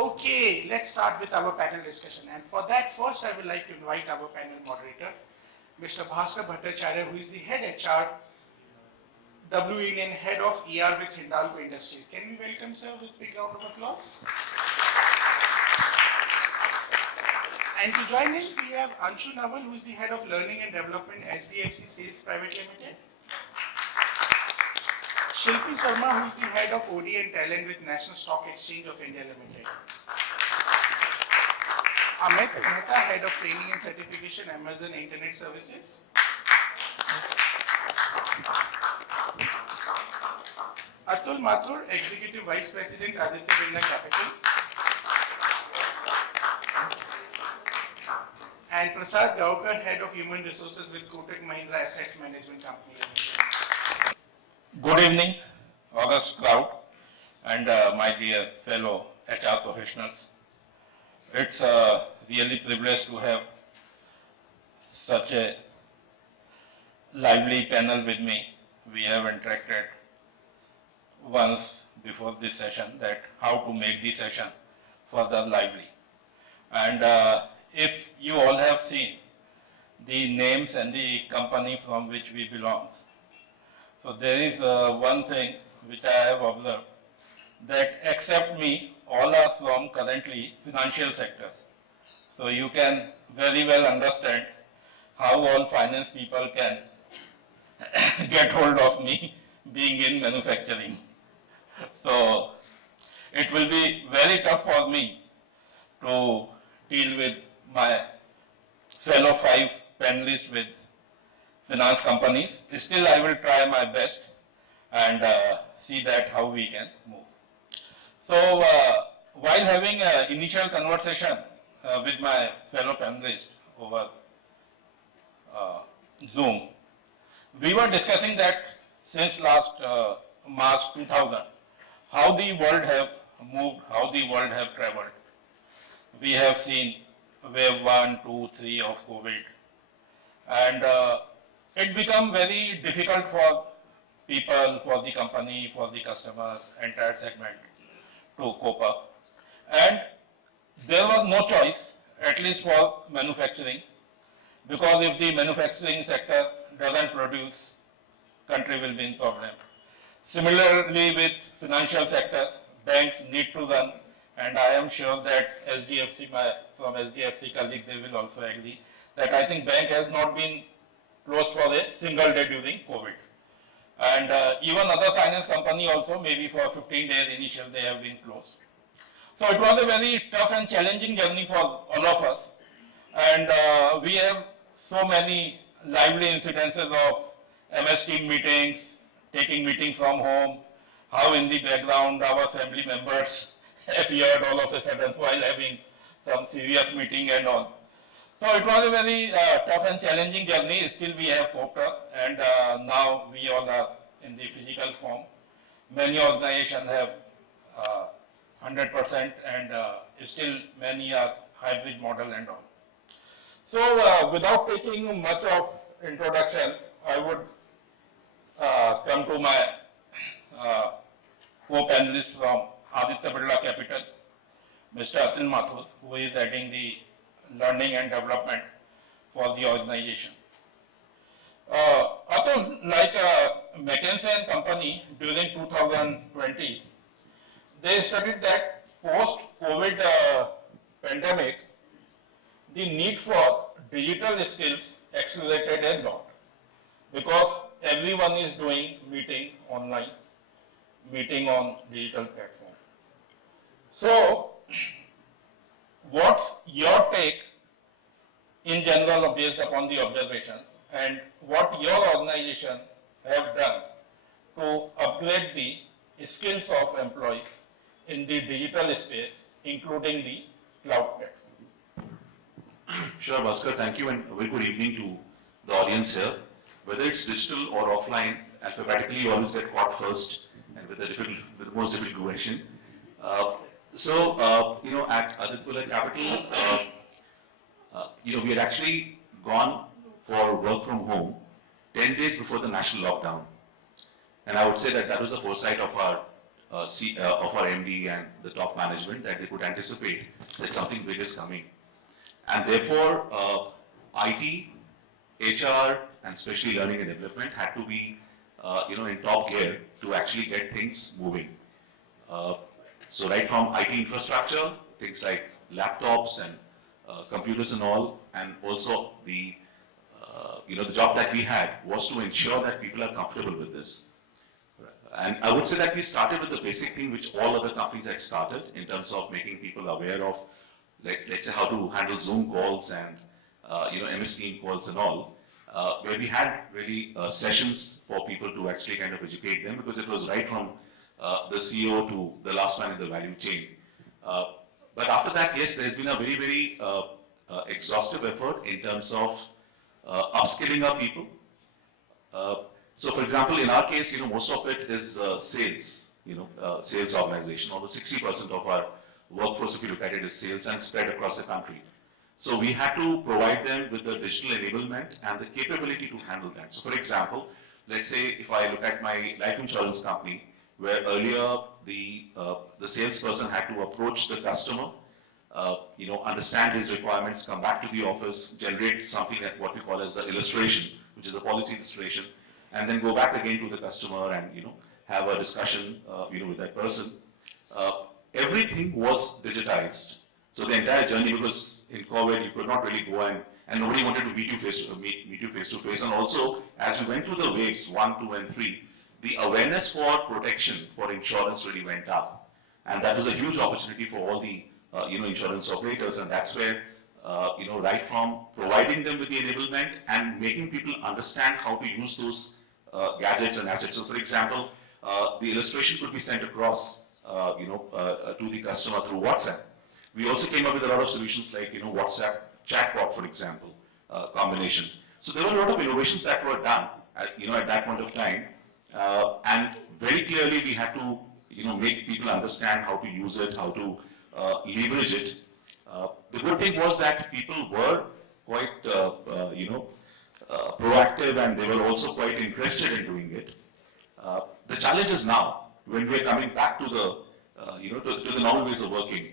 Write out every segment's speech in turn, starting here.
Okay, let's start with our panel discussion. And for that, first I would like to invite our panel moderator, Mr. Bhaskar Bhattacharya, who is the head HR, WE and head of ER with Hindalco Industries. Can we welcome sir with a big round of applause? And to join in, we have Anshu Naval, who is the head of learning and development, HDFC Sales Private Limited. Shilpi Sarma, who is the head of OD and talent with National Stock Exchange of India Limited. Amit Mehta, head of training and certification, Amazon Internet Services. Atul Mathur, executive vice president, Aditya Birla Capital. And Prasad Gaokar, head of human resources with Kotak Mahindra Asset Management Company Limited. Good evening, august crowd and my dear fellow HR professionals. It's a really privilege to have such a lively panel with me. We have interacted once before this session that how to make the session further lively. And if you all have seen the names and the company from which we belong, so there is one thing which I have observed, that except me, all are from currently financial sectors. So you can very well understand how all finance people can get hold of me being in manufacturing. So it will be very tough for me to deal with my fellow 5 panelists with finance companies. Still, I will try my best and see that how we can move. So, while having an initial conversation with my fellow panelists over Zoom, we were discussing that since last March 2000, how the world have moved, how the world have traveled. We have seen wave 1, 2, 3 of COVID, and it become very difficult for people, for the company, for the customer, entire segment to cope up. And there was no choice, at least for manufacturing, because if the manufacturing sector doesn't produce, country will be in problem. Similarly with financial sectors, banks need to run, and I am sure that SDFC, from SDFC colleagues, they will also agree that I think bank has not been closed for a single day during COVID. And even other finance company also, maybe for 15 days initial, they have been closed. So it was a very tough and challenging journey for all of us. And we have so many lively incidences of MS team meetings, taking meeting from home, how in the background our family members appeared all of a sudden while having some serious meeting and all. So it was a very tough and challenging journey. Still we have coped up, and now we all are in the physical form. Many organizations have 100% and still many are hybrid model and all. So without taking much of introduction, I would come to my co-panelist from Aditya Birla Capital, Mr. Atul Mathur, who is heading the learning and development for the organization. Atul, like McKinsey and Company during 2020, they studied that post-COVID pandemic, the need for digital skills accelerated a lot because everyone is doing meeting online, meeting on digital platform. So, what's your take in general based upon the observation, and what your organization have done to upgrade the skills of employees in the digital space, including the cloud platform? Sure, Bhaskar, thank you, and a very good evening to the audience here. Whether it's digital or offline, alphabetically you always get caught first and with the most difficult question. At Aditya Capital, we had actually gone for work from home 10 days before the national lockdown. And I would say that that was the foresight of our of our MD and the top management that they could anticipate that something big is coming. And therefore, IT, HR, and especially learning and development had to be, in top gear to actually get things moving. So right from IT infrastructure, things like laptops and computers and all, and also the job that we had was to ensure that people are comfortable with this. And I would say that we started with the basic thing which all other companies had started in terms of making people aware of, let's say, how to handle Zoom calls and MS Team calls and all, where we had really sessions for people to actually kind of educate them, because it was right from the CEO to the last man in the value chain. But after that, yes, there's been a very, very exhaustive effort in terms of upskilling our people. So for example, in our case, most of it is sales, sales organization. Almost 60% of our workforce, if you look at it, is sales and spread across the country. So we had to provide them with the digital enablement and the capability to handle that. So for example, let's say if I look at my life insurance company, where earlier the salesperson had to approach the customer, understand his requirements, come back to the office, generate something that what we call as the illustration, which is a policy illustration, and then go back again to the customer and have a discussion with that person. Everything was digitized. So the entire journey, because in COVID you could not really go and nobody wanted to meet you face to face. And also, as we went through the waves 1, 2, and 3, the awareness for protection, for insurance really went up, and that was a huge opportunity for all the insurance operators. And that's where right from providing them with the enablement and making people understand how to use those gadgets and assets. So for example, the illustration could be sent across to the customer through WhatsApp. We also came up with a lot of solutions like WhatsApp chatbot, for example, combination. So there were a lot of innovations that were done at that point of time, and very clearly we had to make people understand how to use it, how to leverage it. The good thing was that people were quite proactive, and they were also quite interested in doing it. The challenge is now, when we are coming back to the to the normal ways of working,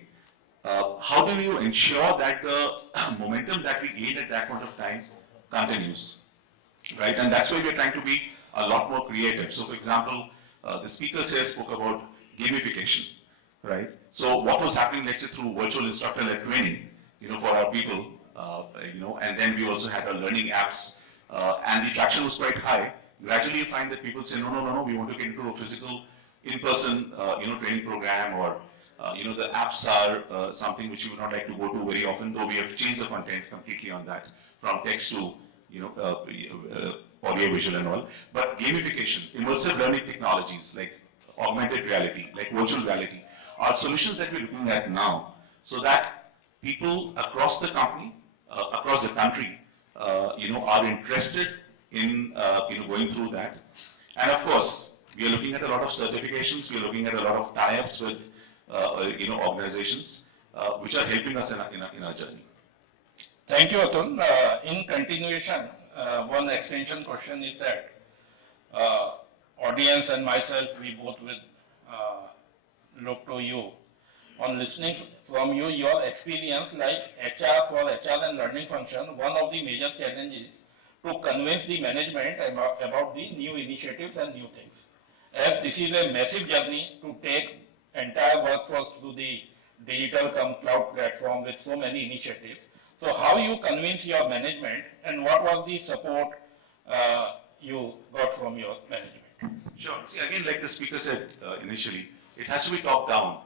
how do you ensure that the momentum that we gained at that point of time continues, right? And that's why we're trying to be a lot more creative. So for example, the speakers here spoke about gamification, right? So what was happening, let's say, through virtual instructor-led training, for our people, and then we also had our learning apps, and the traction was quite high. Gradually you find that people say, no, we want to get into a physical, in-person, training program, or the apps are something which you would not like to go to very often, though we have changed the content completely on that, from text to, audio, visual and all. But gamification, immersive learning technologies like augmented reality, like virtual reality, are solutions that we're looking at now, so that people across the company, across the country, are interested in, going through that. And of course, we are looking at a lot of certifications, we are looking at a lot of tie-ups with organizations which are helping us in our journey. Thank you, Atul. In continuation, one extension question is that audience and myself, we both will look to you on listening from you, your experience like HR for HR and learning function. One of the major challenges to convince the management about the new initiatives and new things. As this is a massive journey to take entire workforce to the digital cloud platform with so many initiatives. So how you convince your management, and what was the support you got from your management? Sure. See, again, like the speaker said initially, it has to be top down.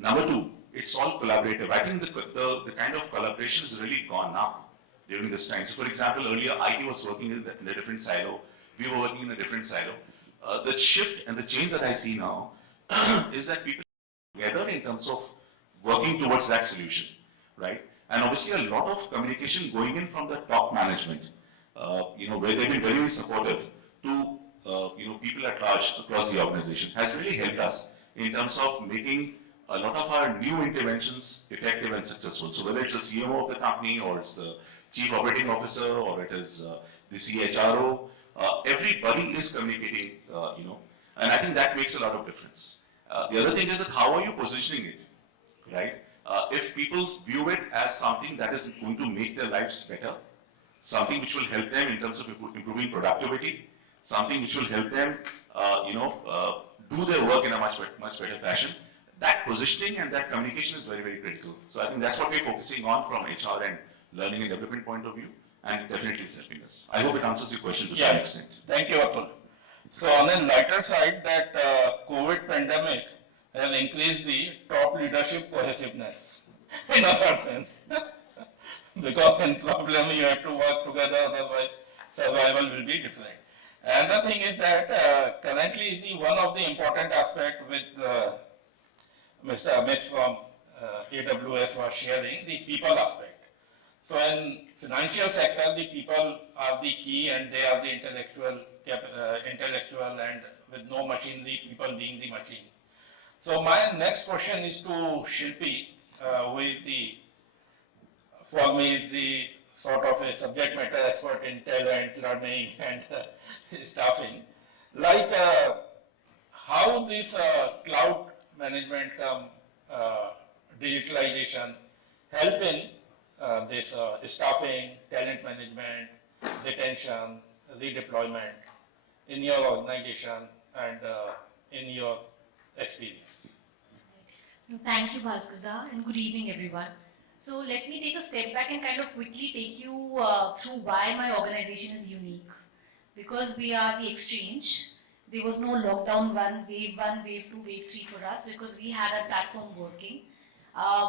Number two, it's all collaborative. I think the kind of collaboration has really gone up during this time. So for example, earlier IT was working in a different silo. We were working in a different silo. The shift and the change that I see now is that people are together in terms of working towards that solution, right? And obviously a lot of communication going in from the top management, where they've been very, very supportive to, people at large across the organization, has really helped us in terms of making a lot of our new interventions effective and successful. So whether it's the CMO of the company, or it's the Chief Operating Officer, or it is the CHRO, everybody is communicating, and I think that makes a lot of difference. The other thing is that how are you positioning it, right? If people view it as something that is going to make their lives better, something which will help them in terms of improving productivity, something which will help them, do their work in a much better fashion, that positioning and that communication is very, very critical. So I think that's what we're focusing on from HR and learning and development point of view, and definitely is helping us. I hope it answers your question to some extent. Thank you, Atul. So on a lighter side, that COVID pandemic has increased the top leadership cohesiveness in other sense. Because in problem you have to work together, otherwise survival will be different. And the thing is that currently one of the important aspects with Mr. Amit from AWS was sharing, the people aspect. So in financial sector, the people are the key and they are the intellectual and with no machinery, people being the machine. So my next question is to Shilpi, who is for me is the sort of a subject matter expert in talent, learning and staffing. Like how this cloud management digitalization help in this staffing, talent management, retention, redeployment in your organization and in your experience. Thank you, Bhaskar, and good evening, everyone. So let me take a step back and kind of quickly take you through why my organization is unique. Because we are the exchange, there was no lockdown wave 2, wave 3 for us because we had our platform working.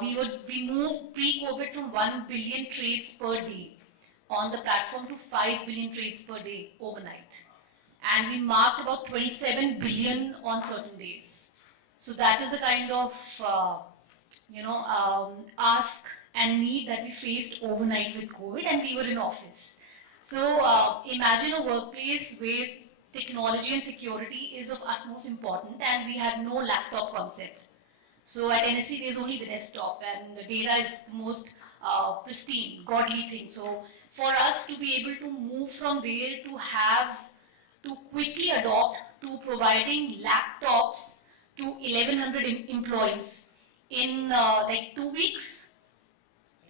We moved pre-COVID from 1 billion trades per day on the platform to 5 billion trades per day overnight. And we marked about 27 billion on certain days. So that is the kind of, ask and need that we faced overnight with COVID, and we were in office. So imagine a workplace where technology and security is of utmost importance and we had no laptop concept. So at NSC there's only the desktop and the data is the most pristine, godly thing. So for us to be able to move from there to quickly adopt to providing laptops to 1100 employees in like 2 weeks.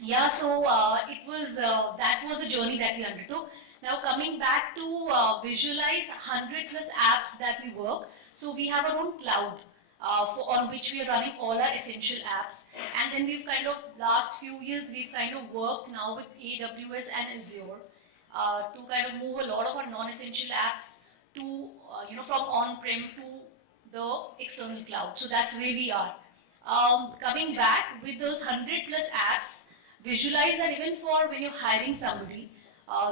Yeah, so that was a journey that we undertook. Now coming back to visualize 100 plus apps that we work. So we have our own cloud on which we are running all our essential apps. And then we've kind of, last few years, we've kind of worked now with AWS and Azure to kind of move a lot of our non-essential apps to, from on-prem to the external cloud. So that's where we are. Coming back with those 100 plus apps, visualize that even for when you're hiring somebody,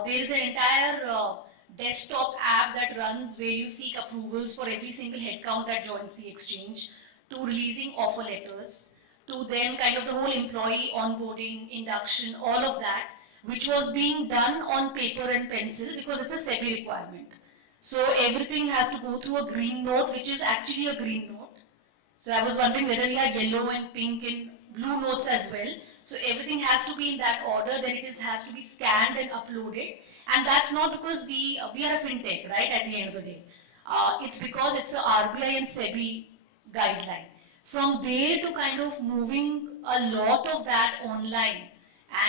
there is an entire desktop app that runs where you seek approvals for every single headcount that joins the exchange, to releasing offer letters, to then kind of the whole employee onboarding, induction, all of that, which was being done on paper and pencil because it's a SEBI requirement. So everything has to go through a green note, which is actually a green note. So I was wondering whether we have yellow and pink and blue notes as well. So everything has to be in that order, then it has to be scanned and uploaded. And that's not because we are a fintech, right, at the end of the day. It's because it's a RBI and SEBI guideline. From there to kind of moving a lot of that online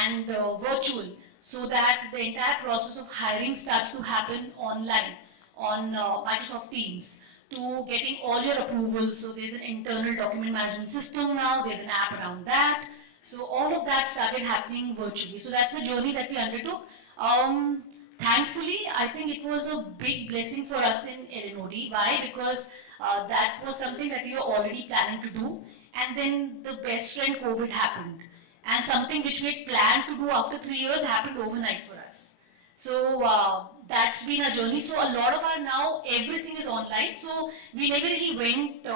and virtual, so that the entire process of hiring starts to happen online on Microsoft Teams, to getting all your approvals. So there's an internal document management system now, there's an app around that. So all of that started happening virtually. So that's the journey that we undertook. Thankfully, I think it was a big blessing for us in LNOD. Why? Because that was something that we were already planning to do. And then the best friend COVID happened. And something which we had planned to do after 3 years happened overnight for us. So that's been our journey. So a lot of our now, everything is online. So we never really went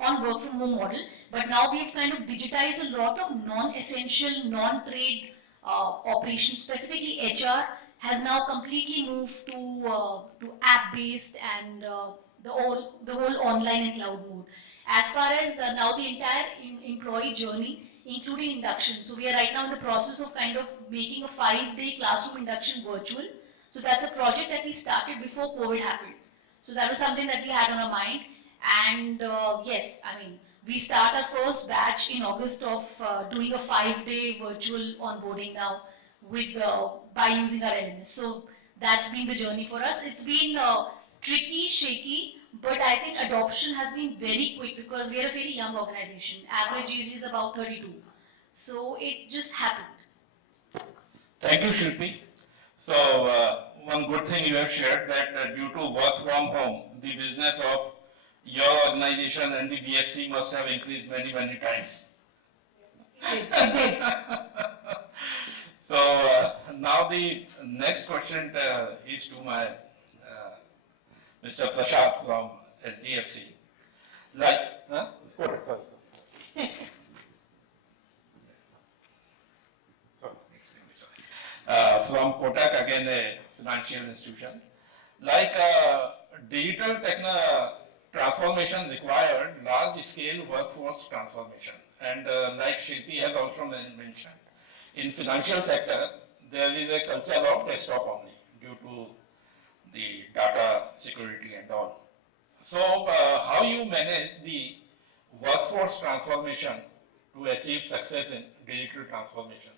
on work from home model, but now we've kind of digitized a lot of non-essential, non-trade operations, specifically HR has now completely moved to app-based and the whole online and cloud mode. As far as now the entire employee journey, including induction. So we are right now in the process of kind of making a 5-day classroom induction virtual. So that's a project that we started before COVID happened. So that was something that we had on our mind. And yes, I mean, we start our first batch in August of doing a 5-day virtual onboarding now with by using our LMS. So that's been the journey for us. It's been tricky, shaky, but I think adoption has been very quick because we are a very young organization. Average age is about 32. So it just happened. Thank you, Shilpi. So, one good thing you have shared that due to work from home, the business of your organization and the BSc must have increased many, many times. It did. So, now the next question is to my Mr. Prashad from SDFC. Like, from Kotak, again a financial institution. Like digital transformation required large scale workforce transformation. And like Shilpi has also mentioned, in financial sector, there is a culture of desktop only due to the data security and all. So how you manage the workforce transformation to achieve success in digital transformation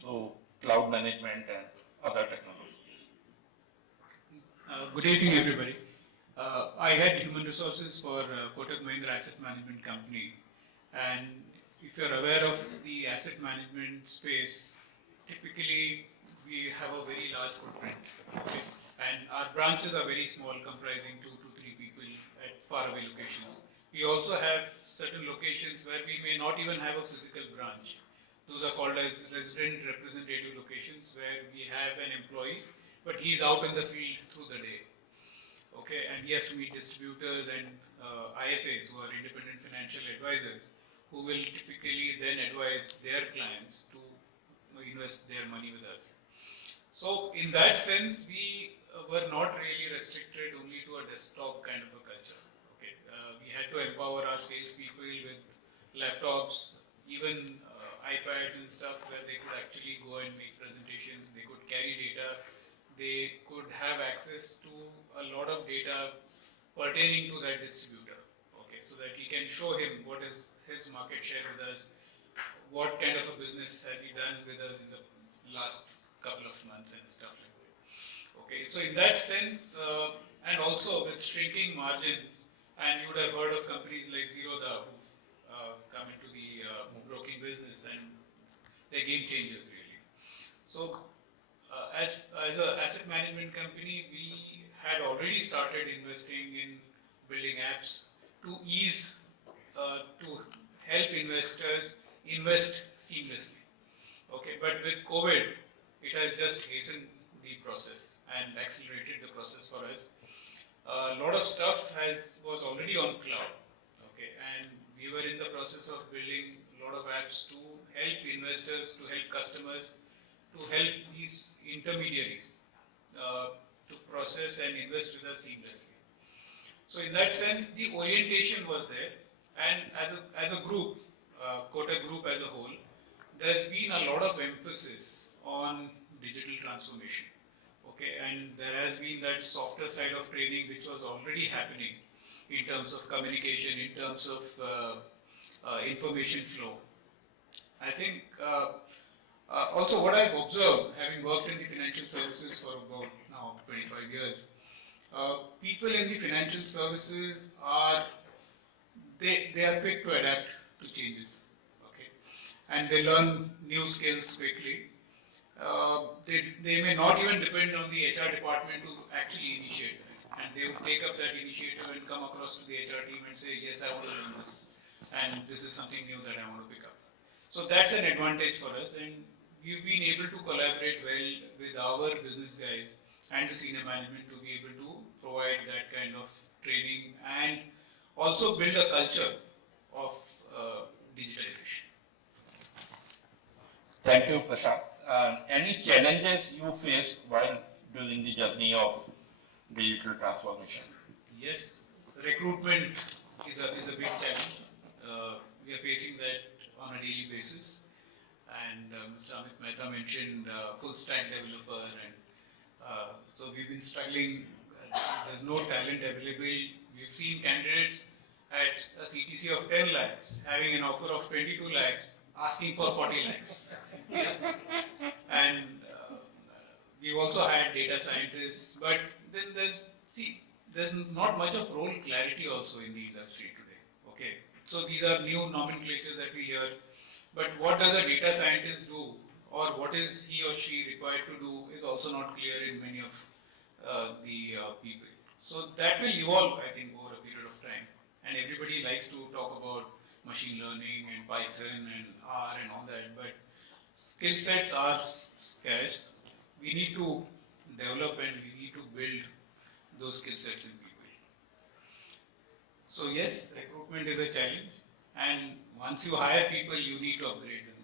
through cloud management and other technologies? Good evening, everybody. I head human resources for Kotak Mahindra Asset Management Company, and if you're aware of the asset management space, typically we have a very large footprint, okay? And our branches are very small, comprising 2 to 3 people at faraway locations. We also have certain locations where we may not even have a physical branch. Those are called as resident representative locations, where we have an employee, but he's out in the field through the day. Okay, and he has to meet distributors and IFAs, who are independent financial advisors, who will typically then advise their clients to invest their money with us. So in that sense, we were not really restricted only to a desktop kind of a culture. Okay, we had to empower our salespeople with laptops, even iPads and stuff, where they could actually go and make presentations, they could carry data, they could have access to a lot of data pertaining to that distributor, okay, so that he can show him what is his market share with us, what kind of a business has he done with us in the last couple of months and stuff like that. Okay, so in that sense, and also with shrinking margins, and you would have heard of companies like 𝗧𝗵𝗲 who've come into the broking business, and they're game changers really. So as an asset management company, we had already started investing in building apps to ease, to help investors invest seamlessly. Okay, but with COVID, it has just hastened the process and accelerated the process for us. A lot of stuff was already on cloud, okay, and we were in the process of building a lot of apps to help investors, to help customers, to help these intermediaries to process and invest with us seamlessly. So in that sense, the orientation was there, and as a group, Kotak Group as a whole, there's been a lot of emphasis on digital transformation. Okay, and there has been that softer side of training which was already happening in terms of communication, in terms of information flow. I think also what I've observed, having worked in the financial services for about now 25 years, people in the financial services are quick to adapt to changes, okay, and they learn new skills quickly. They may not even depend on the HR department to actually initiate, and they would take up that initiative and come across to the HR team and say, yes, I want to learn this, and this is something new that I want to pick up. So that's an advantage for us, and we've been able to collaborate well with our business guys and the senior management to be able to provide that kind of training and also build a culture of digitalization. Thank you, Prashad. Any challenges you faced while during the journey of digital transformation? Yes, recruitment is a big challenge. We are facing that on a daily basis. And Mr. 𝗵𝗲 mentioned full stack developer, and so we've been struggling. There's no talent available. we've seen candidates at a CTC of 10 lakhs having an offer of 22 lakhs asking for 40 lakhs. And we've also had data scientists, but then there's not much of role clarity also in the industry today. Okay, so these are new nomenclatures that we hear, but what does a data scientist do, or what is he or she required to do, is also not clear in many of the people. So that will evolve, I think, over a period of time. And everybody likes to talk about machine learning and Python and R and all that, but skill sets are scarce. We need to develop and we need to build those skill sets in people. So yes, recruitment is a challenge, and once you hire people, you need to upgrade them.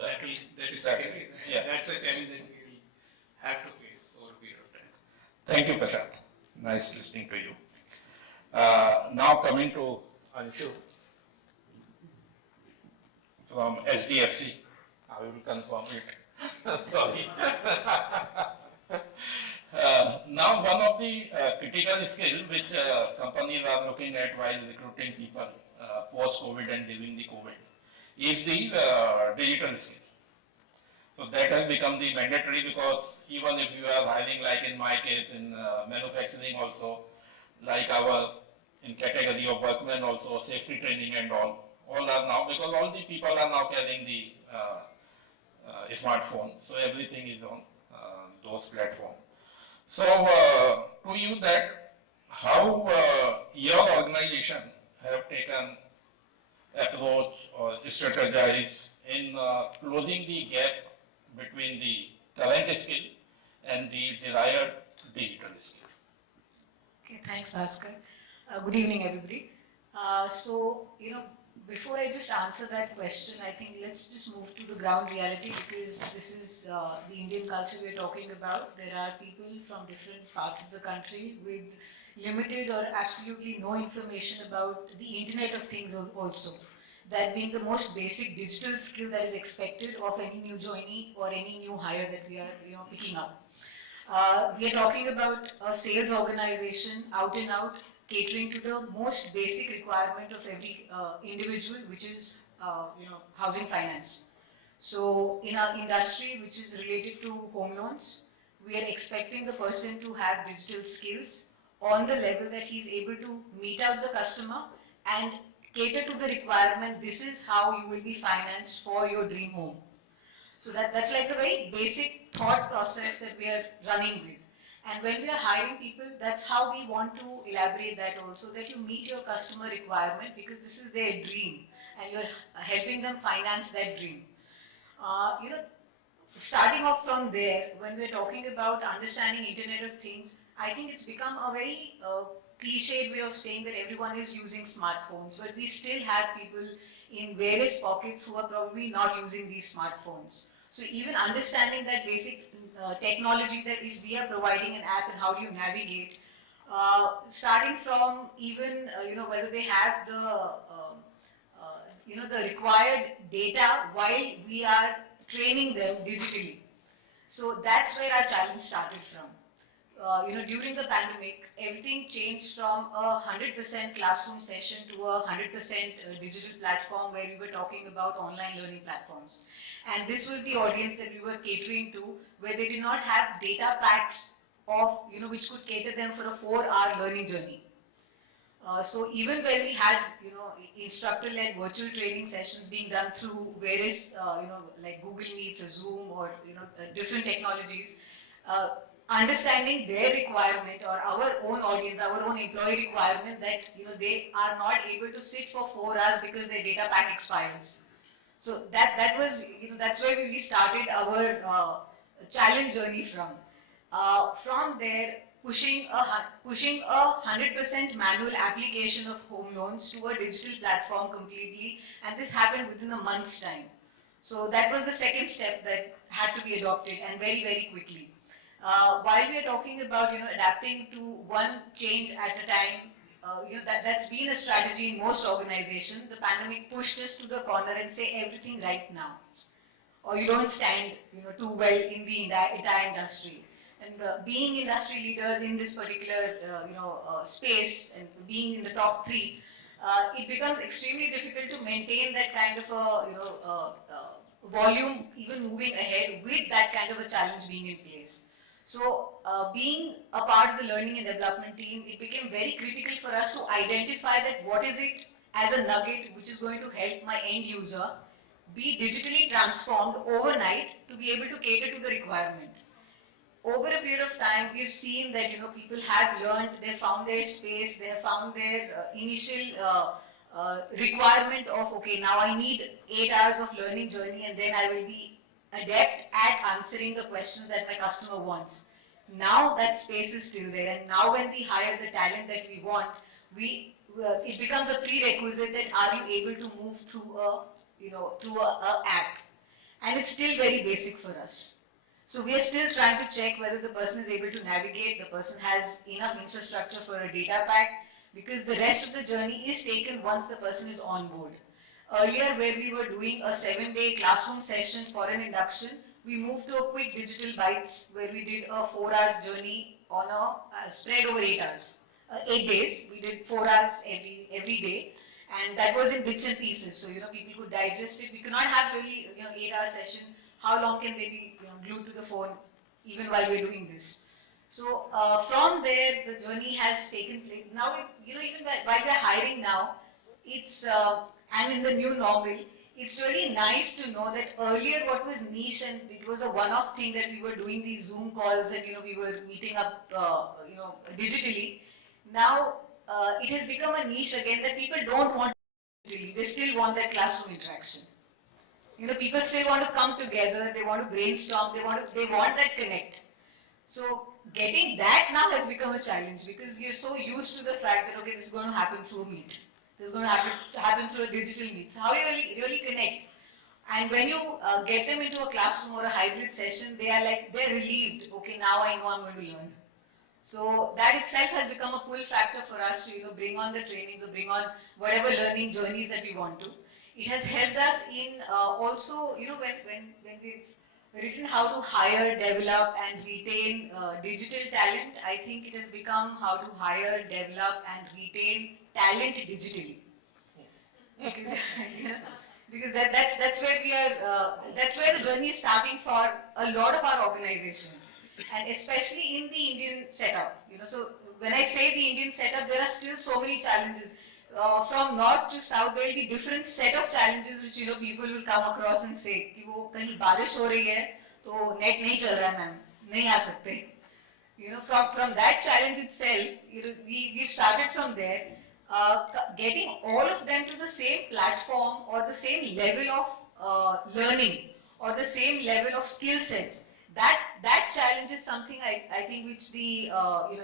That is scary. Yeah. That's a challenge that we will have to face over a period of time. Thank you, Prashant. Nice listening to you. Now coming to Anshu from SDFC. I will confirm it. Sorry. Now one of the critical skills which companies are looking at while recruiting people post-COVID and during the COVID is the digital skill. So that has become the mandatory, because even if you are hiring, like in my case in manufacturing also, like our in category of workmen also, safety training and all are now, because all the people are now carrying the smartphone, so everything is on those platforms. So to you, that how your organization have taken approach or strategize in closing the gap between the current skill and the desired digital skill. Okay, thanks, Bhaskar. Good evening, everybody. Before I just answer that question, I think let's just move to the ground reality, because this is the Indian culture we're talking about. There are people from different parts of the country with limited or absolutely no information about the Internet of Things also. That being the most basic digital skill that is expected of any new joinee or any new hire that we are picking up. We are talking about a sales organization out and out, catering to the most basic requirement of every individual, which is housing finance. So in our industry, which is related to home loans, we are expecting the person to have digital skills on the level that he's able to meet out the customer and cater to the requirement. This is how you will be financed for your dream home. So that's like the very basic thought process that we are running with. And when we are hiring people, that's how we want to elaborate that also, that you meet your customer requirement, because this is their dream and you're helping them finance that dream. Starting off from there, when we're talking about understanding Internet of Things, I think it's become a very cliched way of saying that everyone is using smartphones, but we still have people in various pockets who are probably not using these smartphones. So even understanding that basic technology, that if we are providing an app and how do you navigate, starting from even whether they have the required data while we are training them digitally. So that's where our challenge started from. During the pandemic, everything changed from a 100% classroom session to a 100% digital platform, where we were talking about online learning platforms. And this was the audience that we were catering to, where they did not have data packs of, which could cater them for a 4-hour learning journey. So even when we had, instructor-led virtual training sessions being done through various, like Google Meets or Zoom or, different technologies, understanding their requirement or our own audience, our own employee requirement, that they are not able to sit for 4 hours because their data pack expires. So that was, that's where we started our challenge journey from. From there, pushing a 100% manual application of home loans to a digital platform completely, and this happened within a month's time. So that was the second step that had to be adopted, and very, very quickly. While we are talking about adapting to one change at a time, that's been a strategy in most organizations. The pandemic pushed us to the corner and say everything right now, or you don't stand too well in the entire industry. and being industry leaders in this particular space and being in the top 3, it becomes extremely difficult to maintain that kind of a volume even moving ahead with that kind of a challenge being in place. So being a part of the learning and development team, it became very critical for us to identify that what is it as a nugget which is going to help my end user be digitally transformed overnight to be able to cater to the requirement. Over a period of time, we've seen that people have learned, they found their space, they have found their initial requirement of, okay, now I need 8 hours of learning journey and then I will be adept at answering the questions that my customer wants. Now that space is still there, and now when we hire the talent that we want, it becomes a prerequisite that are you able to move through a app, and it's still very basic for us. So we are still trying to check whether the person is able to navigate, the person has enough infrastructure for a data pack, because the rest of the journey is taken once the person is on board. Earlier, where we were doing a 7-day classroom session for an induction, we moved to a quick digital bites where we did a 4-hour journey on a spread over 8 hours. 8 days, we did 4 hours every day, and that was in bits and pieces. So people could digest it. We could not have really 8-hour session. How long can they be glued to the phone even while we're doing this? So from there, the journey has taken place. Now, even while we're hiring now, it's and in the new normal, it's really nice to know that earlier what was niche and it was a one-off thing that we were doing these Zoom calls and we were meeting up digitally. Now it has become a niche again that people don't want digitally. They still want that classroom interaction. People still want to come together. They want to brainstorm. They want that connect. So getting that now has become a challenge because you're so used to the fact that okay, this is going to happen through Meet. This is going to happen through a digital Meet. So how do you really connect? And when you get them into a classroom or a hybrid session, they're relieved. Okay, now I know I'm going to learn. So that itself has become a pull factor for us to bring on the trainings or bring on whatever learning journeys that we want to. It has helped us in also when we've written how to hire, develop and retain digital talent. I think it has become how to hire, develop and retain talent digitally. Because that's where we are. That's where the journey is starting for a lot of our organizations, and especially in the Indian setup. So when I say the Indian setup, there are still so many challenges. From north to south, there will be different set of challenges which people will come across and say कि वो कहीं बारिश हो रही है तो net नहीं चल रहा है मैम नहीं आ सकते. From that challenge itself, we started from there. Getting all of them to the same platform or the same level of learning or the same level of skill sets, that challenge is something I think which the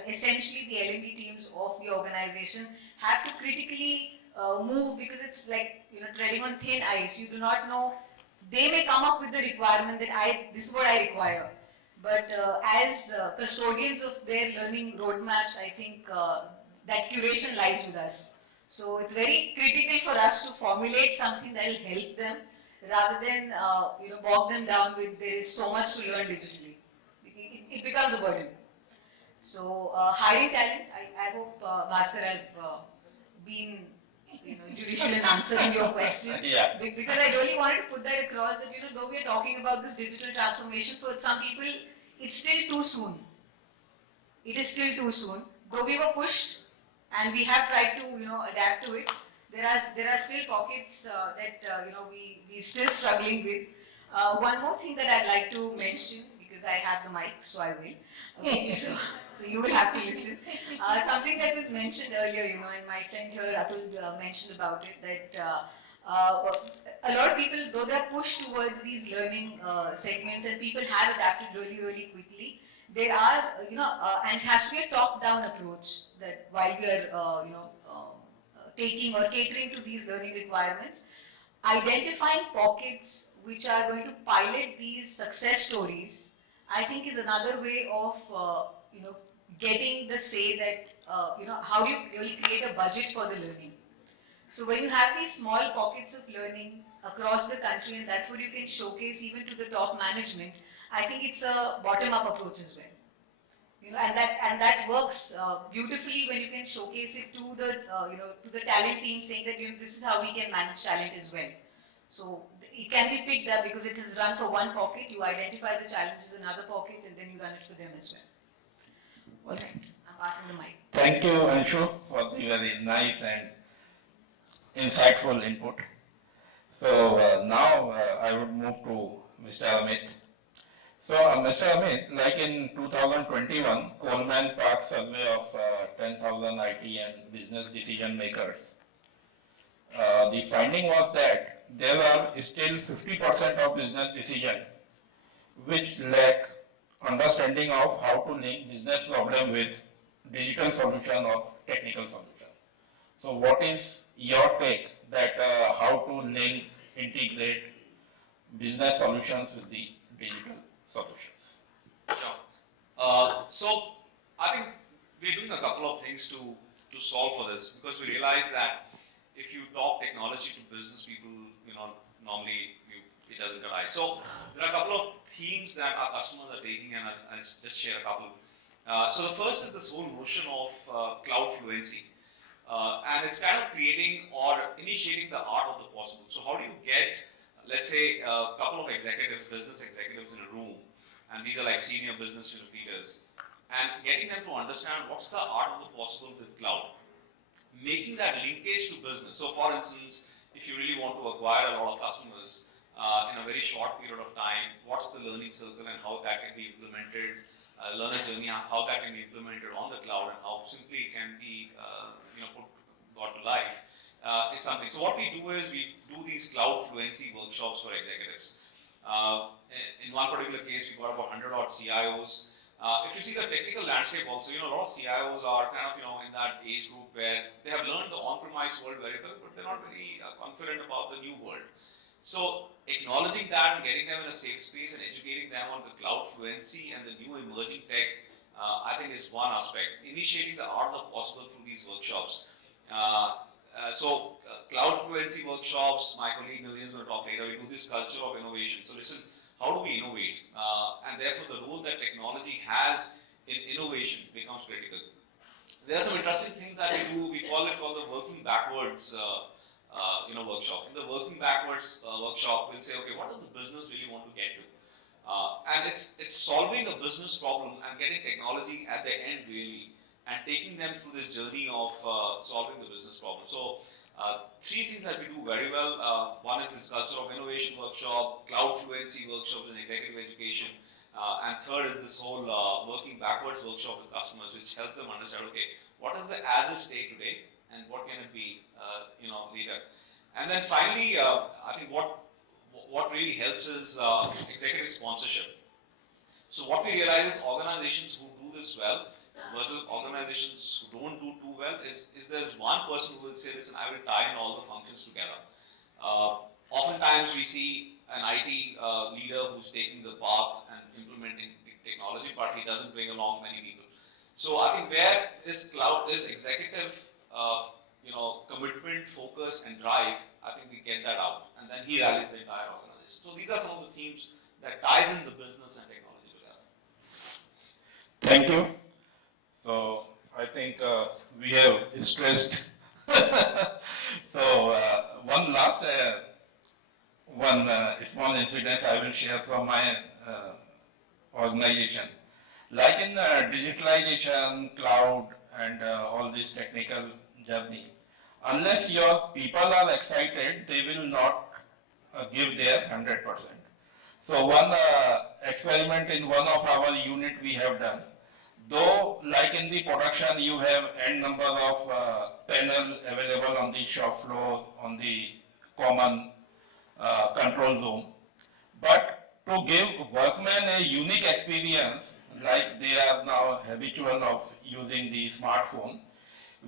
essentially the L&D teams of the organization have to critically move, because it's like treading on thin ice. You do not know. They may come up with the requirement that this is what I require, but as custodians of their learning roadmaps, I think that curation lies with us. So it's very critical for us to formulate something that will help them rather than bog them down with there is so much to learn digitally. It becomes a burden. So hiring talent, I hope Bhaskar have been judicial in answering your question. Yeah. Because I really wanted to put that across that though we are talking about this digital transformation, for some people it's still too soon. It is still too soon. Though we were pushed and we have tried to adapt to it, there are still pockets that we still struggling with. One more thing that I'd like to mention, because I have the mic, so I will. Okay, so you will have to listen. Something that was mentioned earlier, and my friend here, Atul, mentioned about it, that a lot of people, though they're pushed towards these learning segments and people have adapted really, really quickly, there are, and it has to be a top-down approach that while we are, taking or catering to these learning requirements, identifying pockets which are going to pilot these success stories, I think is another way of, getting the say that, how do you really create a budget for the learning. So when you have these small pockets of learning across the country, and that's what you can showcase even to the top management, I think it's a bottom-up approach as well. You know, and that works beautifully when you can showcase it to the to the talent team, saying that this is how we can manage talent as well. So it can be picked up because it is run for one pocket. You identify the challenges in another pocket, and then you run it for them as well. All right, I'm passing the mic. Thank you, Anshu, for the very nice and insightful input. So now I would move to Mr. Amit. So Mr. Amit, like in 2021, 𝗂𝗵𝗃 survey of 10,000 IT and business decision makers, the finding was that there are still 50% of business decision which lack understanding of how to link business problem with digital solution or technical solution. So what is your take that how to link, integrate business solutions with the digital solutions? Sure. So I think we're doing a couple of things to solve for this, because we realize that if you talk technology to business people, normally it doesn't arise. So there are a couple of themes that our customers are taking, and I'll just share a couple. So the first is this whole notion of cloud fluency. And it's kind of creating or initiating the art of the possible. So how do you get, let's say, a couple of executives, business executives in a room, and these are like senior business unit leaders, and getting them to understand what's the art of the possible with cloud, making that linkage to business. So for instance, if you really want to acquire a lot of customers in a very short period of time, what's the learning circle and how that can be implemented, learner journey, how that can be implemented on the cloud, and how simply it can be brought to life is something. So what we do is we do these cloud fluency workshops for executives. In one particular case, we got about 100 odd CIOs. If you see the technical landscape also, a lot of CIOs are kind of, in that age group where they have learned the on-premise world very well, but they're not very confident about the new world. So acknowledging that and getting them in a safe space and educating them on the cloud fluency and the new emerging tech, I think is one aspect. Initiating the art of the possible through these workshops. Cloud fluency workshops, my colleague Nilin is going to talk later, we do this culture of innovation. So listen, how do we innovate? And therefore the role that technology has in innovation becomes critical. There are some interesting things that we do. We call the working backwards workshop. In the working backwards workshop, we'll say, okay, what does the business really want to get to? And it's solving a business problem and getting technology at the end really, and taking them through this journey of solving the business problem. So three things that we do very well. One is this culture of innovation workshop, cloud fluency workshop and executive education. And third is this whole working backwards workshop with customers, which helps them understand, okay, what is the as is state today and what can it be later. And then finally, I think what really helps is executive sponsorship. So what we realize is organizations who do this well versus organizations who don't do too well is there's one person who will say, listen, I will tie in all the functions together. Oftentimes we see an IT leader who's taking the path and implementing technology, but he doesn't bring along many people. So I think where this cloud, this executive commitment, focus and drive, I think we get that out, and then he rallies the entire organization. So these are some of the themes that ties in the business and technology together. Thank you. So I think we have stressed. So one last small incident I will share from my organization. Like in digitalization, cloud, and all this technical journey, unless your people are excited, they will not give their 100%. So one experiment in one of our unit we have done. Though like in the production you have n number of panel available on the shop floor, on the common control room, but to give workmen a unique experience, like they are now habitual of using the smartphone,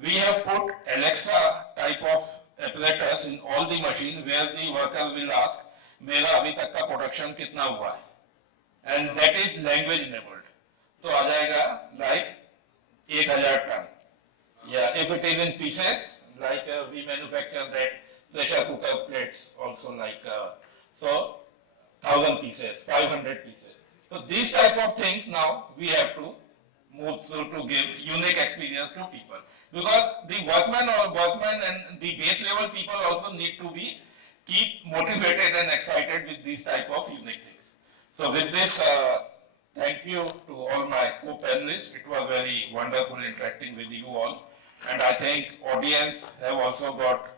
we have put Alexa type of apparatus in all the machine where the worker will ask, मेरा अभी तक का production कितना हुआ है, and that is language enabled. तो आ जाएगा like 1000 ton. Yeah, if it is in pieces, like we manufacture that pressure cooker plates also like so 1000 pieces, 500 pieces. So these type of things now we have to move to give unique experience to people. Because the workman and the base level people also need to be keep motivated and excited with these type of unique things. So with this, thank you to all my co-panelists. It was very wonderful interacting with you all. And I think audience have also got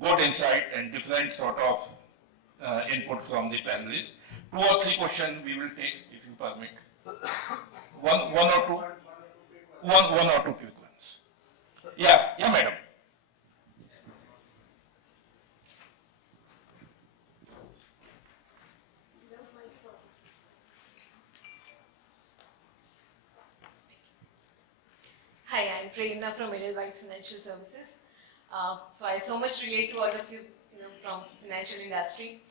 good insight and different sort of input from the panelists. 2 or 3 questions we will take, if you permit. One or two quick ones. Yeah, madam. Hi, I'm Prerna from 𝗪𝗲𝗍 Financial Services. So I so much relate to all of you, from financial industry.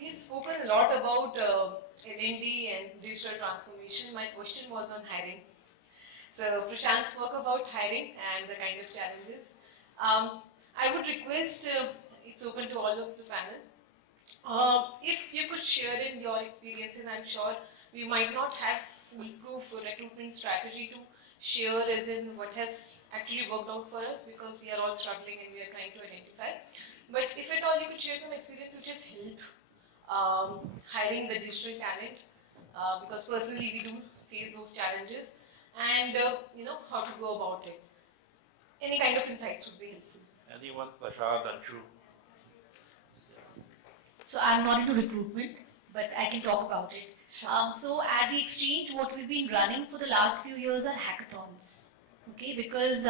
We've spoken a lot about L&D and digital transformation. My question was on hiring. So Prashant spoke about hiring and the kind of challenges. I would request, it's open to all of the panel, if you could share in your experience, and I'm sure we might not have foolproof recruitment strategy to share as in what has actually worked out for us, because we are all struggling and we are trying to identify. But if at all you could share some experience which has helped hiring the digital talent, because personally we do face those challenges, and how to go about it. Any kind of insights would be helpful. Anyone? Prashad, Anshu? So I'm not into recruitment, but I can talk about it. So at the exchange, what we've been running for the last few years are hackathons. Okay, because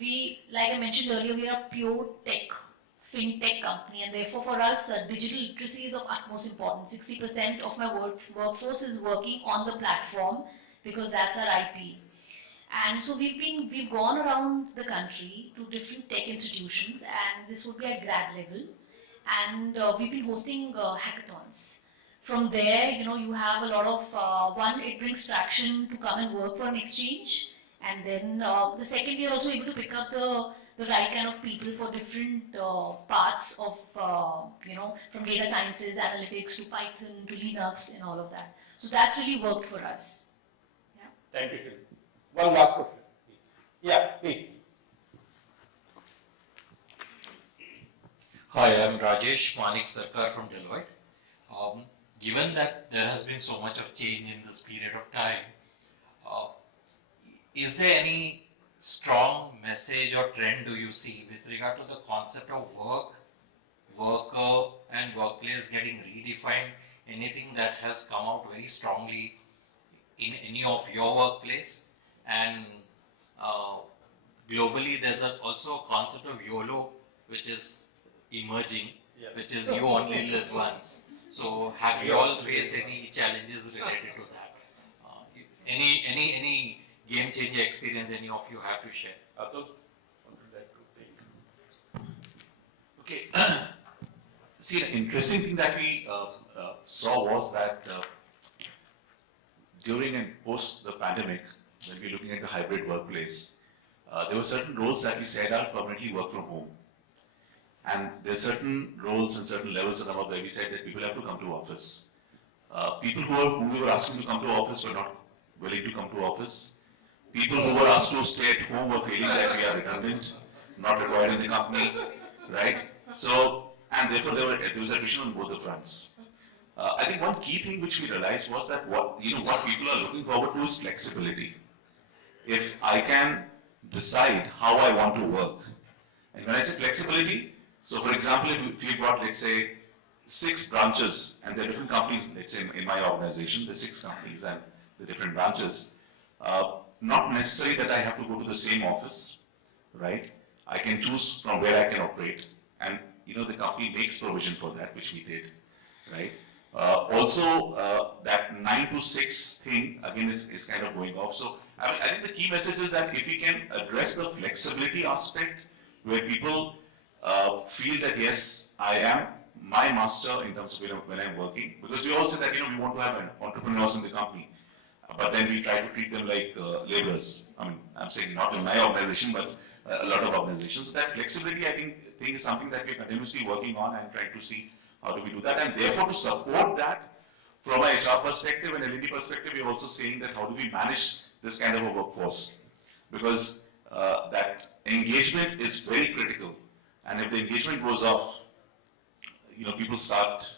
we, like I mentioned earlier, we are a pure tech, fintech company, and therefore for us, digital literacy is of utmost importance. 60% of my workforce is working on the platform because that's our IP. And so we've gone around the country to different tech institutions, and this would be at grad level, and we've been hosting hackathons. From there, you have a lot of, one, it brings traction to come and work for an exchange, and then the second, we are also able to pick up the right kind of people for different parts of, from data sciences, analytics, to Python, to Linux, and all of that. So that's really worked for us. Yeah. Thank you. One last question, please. Yeah, please. Hi, I'm 𝗏𝗏𝗃 from Deloitte. Given that there has been so much of change in this period of time, is there any strong message or trend do you see with regard to the concept of work, worker, and workplace getting redefined? Anything that has come out very strongly in any of your workplace? And globally, there's also a concept of YOLO, which is emerging, which is you only live once. So have you all faced any challenges related to that? Any game changer experience any of you have to share? Atul, what would like to take? Okay. See, the interesting thing that we saw was that during and post the pandemic, when we're looking at the hybrid workplace, there were certain roles that we said are permanently work from home. And there are certain roles and certain levels of the work where we said that people have to come to office. People who we were asking to come to office were not willing to come to office. People who were asked to stay at home were feeling that we are redundant, not required in the company, right? So, and therefore there was attrition on both the fronts. I think one key thing which we realized was that what people are looking forward to is flexibility. If I can decide how I want to work, and when I say flexibility, so for example, if you've got, let's say, 6 branches, and there are different companies, let's say in my organization, there are 6 companies and the different branches, not necessarily that I have to go to the same office, right? I can choose from where I can operate, and the company makes provision for that, which we did, right? Also, that 9 to 6 thing, again, is kind of going off. So I think the key message is that if we can address the flexibility aspect, where people feel that yes, I am my master in terms of when I'm working, because we all say that we want to have entrepreneurs in the company, but then we try to treat them like laborers. I mean, I'm saying not in my organization, but a lot of organizations. So that flexibility, I think is something that we're continuously working on and trying to see how do we do that, and therefore to support that from a HR perspective and L&D perspective, we're also saying that how do we manage this kind of a workforce, because that engagement is very critical, and if the engagement goes off, people start,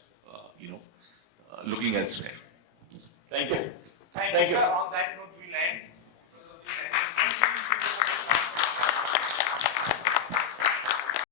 looking elsewhere. Thank you. Thank you, sir. On that note,